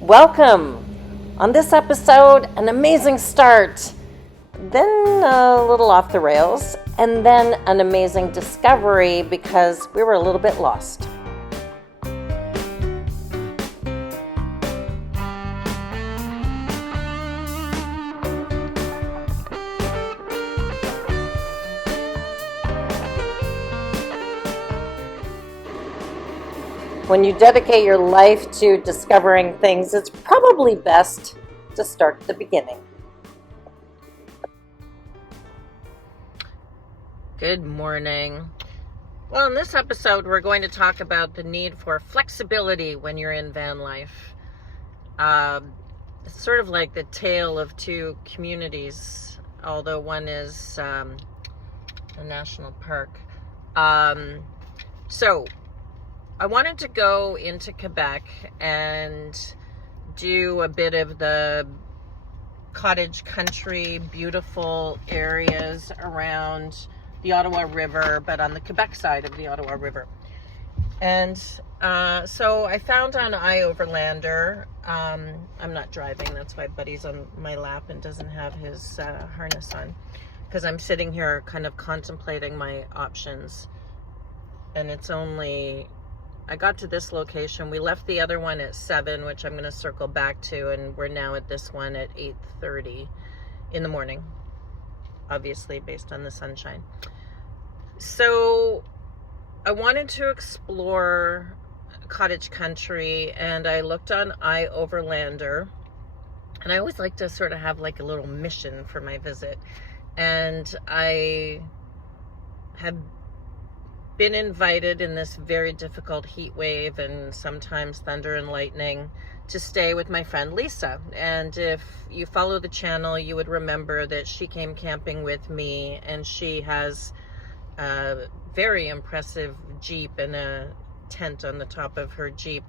Welcome! On this episode, an amazing start, then a little off the rails, and then an amazing discovery because we were a little bit lost. When you dedicate your life to discovering things, it's probably best to start at the beginning. Good morning. Well, in this episode, we're going to talk about the need for flexibility when you're in van life. It's sort of like the tale of two communities, although one is a national park. So I wanted to go into Quebec and do a bit of the cottage country, beautiful areas around the Ottawa River, but on the Quebec side of the Ottawa River. And so I found on iOverlander, I'm not driving, that's why Buddy's on my lap and doesn't have his harness on, because I'm sitting here kind of contemplating my options. And it's only, I got to this location. We left the other one at 7, which I'm going to circle back to, and we're now at this one at 8:30 in the morning, obviously based on the sunshine. So I wanted to explore cottage country, and I looked on iOverlander, and I always like to sort of have like a little mission for my visit. And I have been invited in this very difficult heat wave and sometimes thunder and lightning to stay with my friend Lisa. And if you follow the channel, you would remember that she came camping with me, and she has a very impressive Jeep and a tent on the top of her Jeep.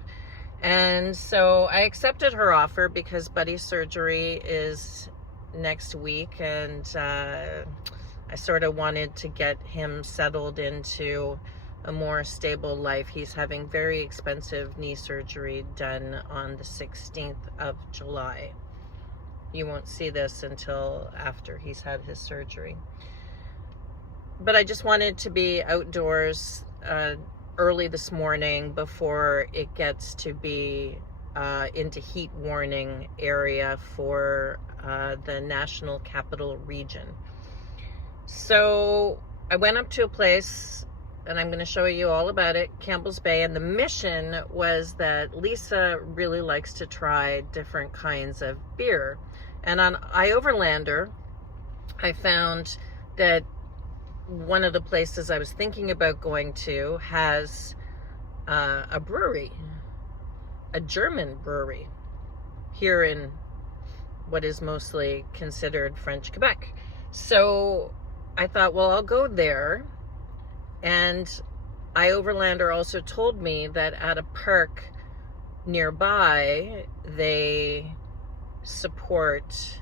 And so I accepted her offer because Buddy's surgery is next week, and I sort of wanted to get him settled into a more stable life. He's having very expensive knee surgery done on the 16th of July. You won't see this until after he's had his surgery. But I just wanted to be outdoors early this morning before it gets to be into heat warning area for the National Capital Region. So I went up to a place, and I'm going to show you all about it, Campbell's Bay. And the mission was that Lisa really likes to try different kinds of beer. And on iOverlander, I found that one of the places I was thinking about going to has a brewery, a German brewery, here in what is mostly considered French Quebec. So I thought, well, I'll go there. And iOverlander also told me that at a park nearby, they support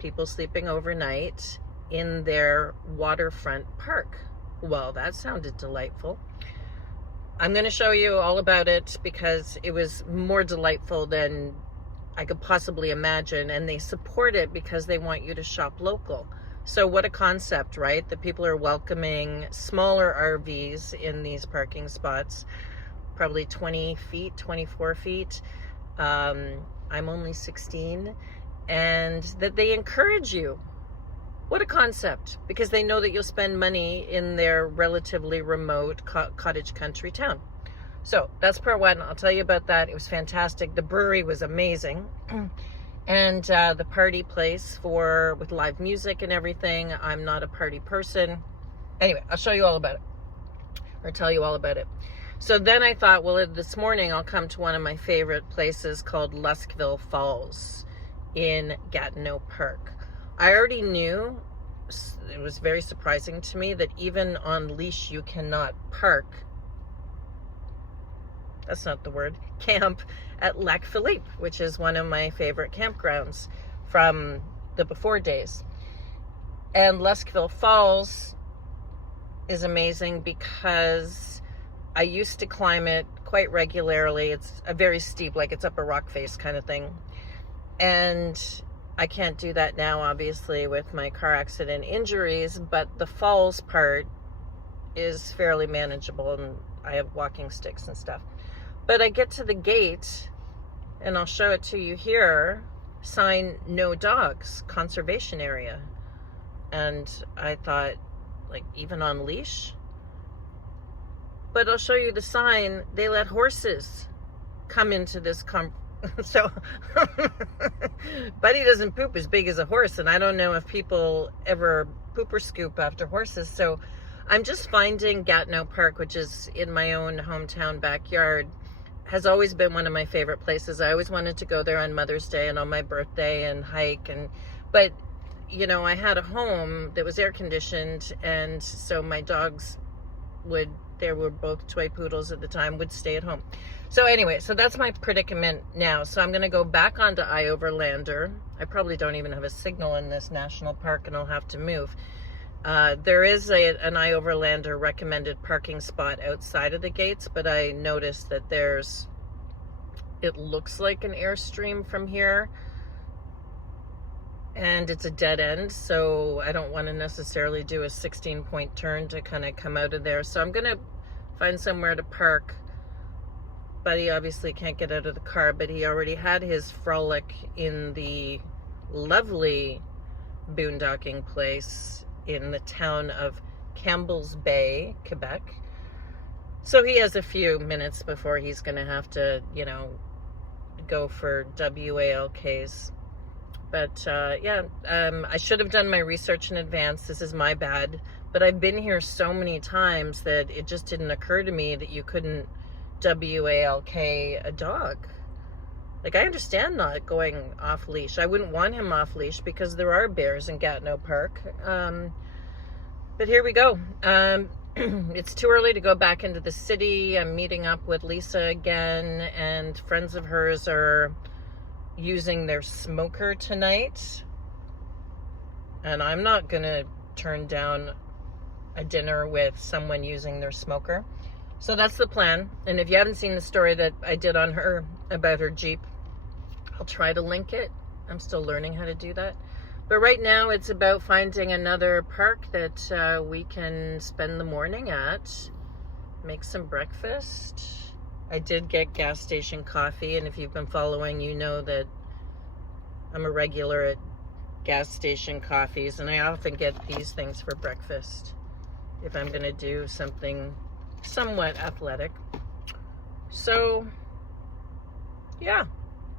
people sleeping overnight in their waterfront park. Well, that sounded delightful. I'm going to show you all about it because it was more delightful than I could possibly imagine. And they support it because they want you to shop local. So what a concept, right? The people are welcoming smaller RVs in these parking spots, probably 20 feet, 24 feet. I'm only 16, and that they encourage you. What a concept, because they know that you'll spend money in their relatively remote cottage country town. So that's part one. I'll tell you about that. It was fantastic. The brewery was amazing. And the party place with live music and everything. I'm not a party person. Anyway, I'll show you all about it, or tell you all about it. So then I thought, well, this morning I'll come to one of my favorite places called Luskville Falls in Gatineau Park. I already knew, it was very surprising to me, that even on leash you cannot park. That's not the word. Camp at Lac Philippe, which is one of my favorite campgrounds from the before days. And Luskville Falls is amazing because I used to climb it quite regularly. It's a very steep, like it's up a rock face kind of thing. And I can't do that now, obviously, with my car accident injuries, but the falls part is fairly manageable, and I have walking sticks and stuff. But I get to the gate, and I'll show it to you here, sign no dogs, conservation area. And I thought, like, even on leash? But I'll show you the sign. They let horses come into this so Buddy doesn't poop as big as a horse, and I don't know if people ever poop or scoop after horses. So I'm just finding Gatineau Park, which is in my own hometown backyard, has always been one of my favorite places. I always wanted to go there on Mother's Day and on my birthday and hike, but you know, I had a home that was air conditioned, and so my dogs they were both toy poodles at the time, would stay at home. So anyway, so that's my predicament now. So I'm going to go back onto iOverlander. I probably don't even have a signal in this national park, and I'll have to move. There is an iOverlander recommended parking spot outside of the gates, but I noticed that it looks like an Airstream from here, and it's a dead end, so I don't want to necessarily do a 16-point turn to kind of come out of there. So I'm going to find somewhere to park. Buddy obviously can't get out of the car, but he already had his frolic in the lovely boondocking place in the town of Campbell's Bay, Quebec. So he has a few minutes before he's going to have to, you know, go for WALKs. But I should have done my research in advance. This is my bad. But I've been here so many times that it just didn't occur to me that you couldn't WALK a dog. Like, I understand not going off leash. I wouldn't want him off leash because there are bears in Gatineau Park. But here we go. It's too early to go back into the city. I'm meeting up with Lisa again, and friends of hers are using their smoker tonight, and I'm not gonna turn down a dinner with someone using their smoker. So that's the plan. And if you haven't seen the story that I did on her about her Jeep, I'll try to link it. I'm still learning how to do that. But right now it's about finding another park that we can spend the morning at, make some breakfast. I did get gas station coffee, and if you've been following, you know that I'm a regular at gas station coffees, and I often get these things for breakfast if I'm going to do something somewhat athletic. So, yeah,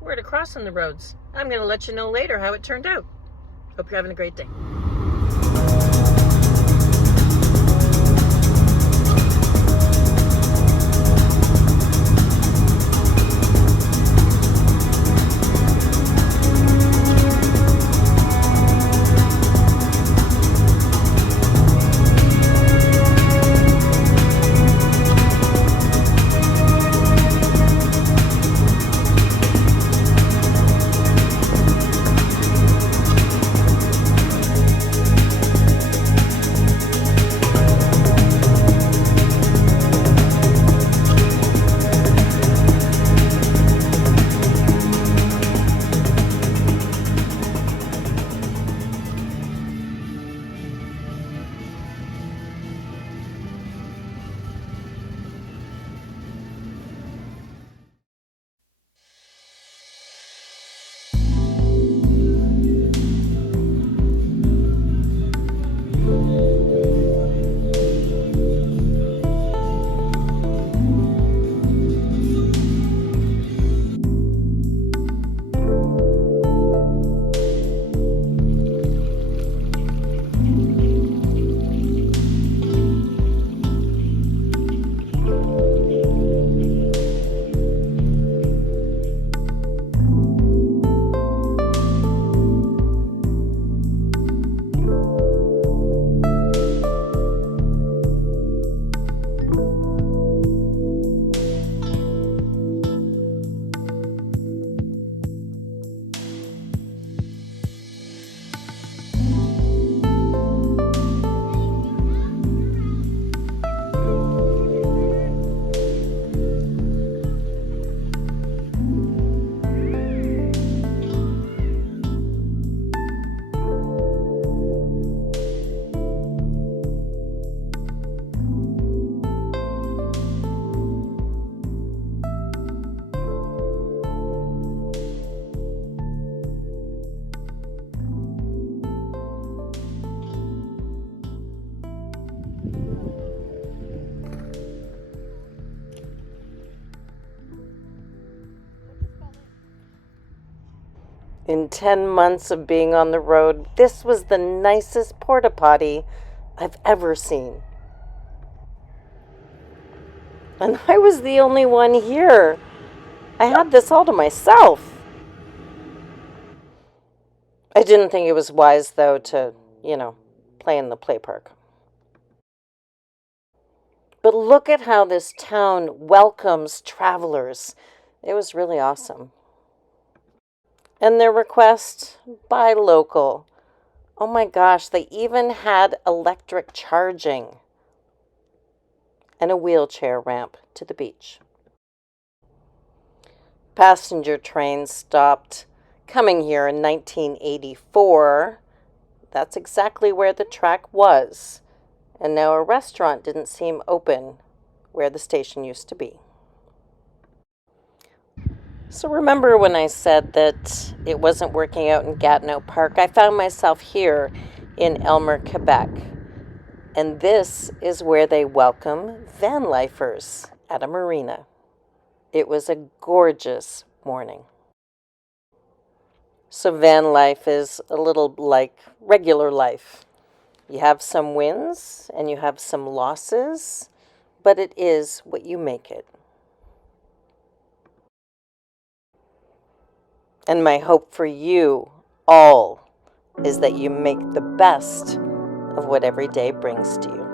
we're at a crossing the roads. I'm going to let you know later how it turned out. Hope you're having a great day. In 10 months of being on the road, this was the nicest porta potty I've ever seen. And I was the only one here. I had this all to myself. I didn't think it was wise, though, to, play in the play park. But look at how this town welcomes travelers. It was really awesome. And their request, buy local. Oh my gosh, they even had electric charging and a wheelchair ramp to the beach. Passenger trains stopped coming here in 1984. That's exactly where the track was. And now a restaurant didn't seem open where the station used to be. So remember when I said that it wasn't working out in Gatineau Park? I found myself here in Elmer, Quebec. And this is where they welcome vanlifers at a marina. It was a gorgeous morning. So van life is a little like regular life. You have some wins and you have some losses, but it is what you make it. And my hope for you all is that you make the best of what every day brings to you.